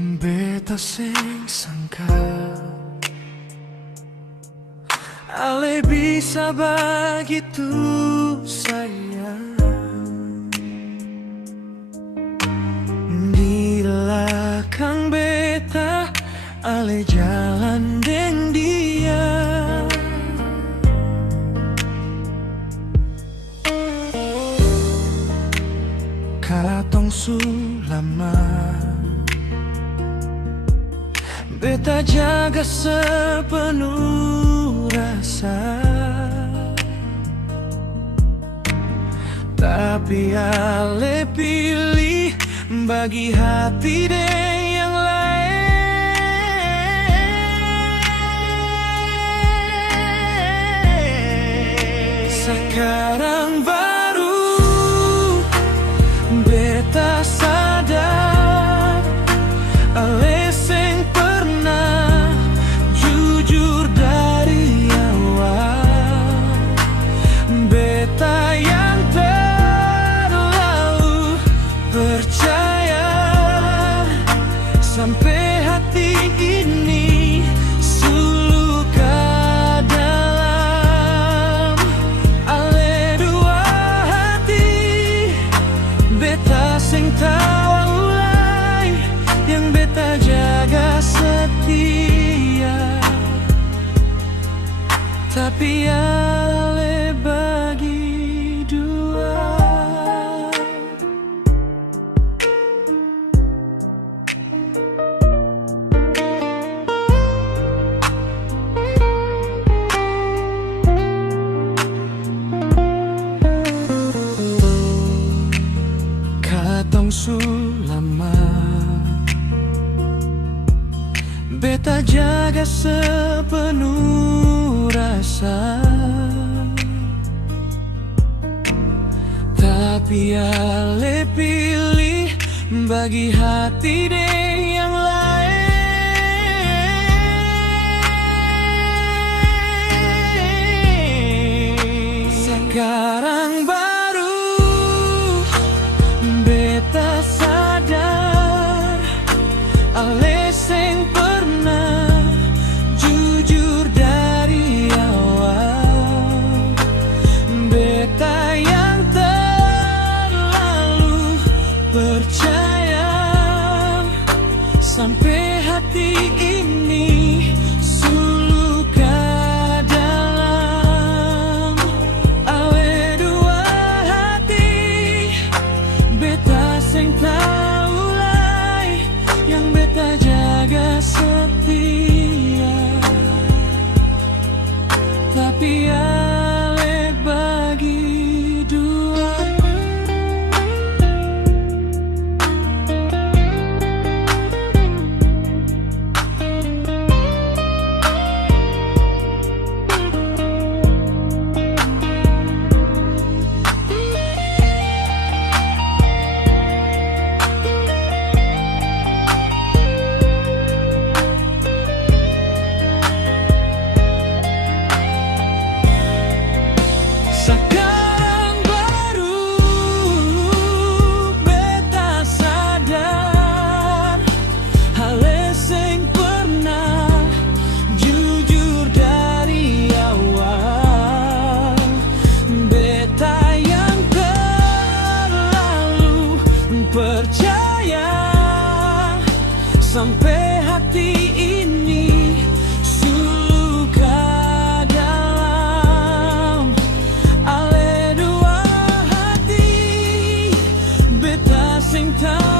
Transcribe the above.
Beta sing sangka ale bisa begitu sayang. Di belakang beta ale jalan deng dia. Katong su lama beta jaga sepenuh rasa, tapi ale pilih bagi hati deh yang lain. Sekarang baru beta sadar ale seng pernah jujur dari awal. Beta yang terlalu percaya sampai hati ini suluka dalam. Ale dua hati beta sing tahu lai yang beta jaga setia, tapi ale bagi dua. Katong su lama beta jaga sepenuh rasa, tapi ale pilih bagi hati deh yang lain. Sekarang baru beta sadar ale seng pernah jujur dari awal. Beta yang terlalu percaya sampai hati ini suluka dalam. Ale dua hati beta seng tahu lai yang beta jaga setia, tapi ale bagi dua. Sekarang baru beta sadar ale seng pernah jujur dari awal. Beta yang terlalu percaya sampai hati ini suluka dalam. Ale dua hati beta sing tahu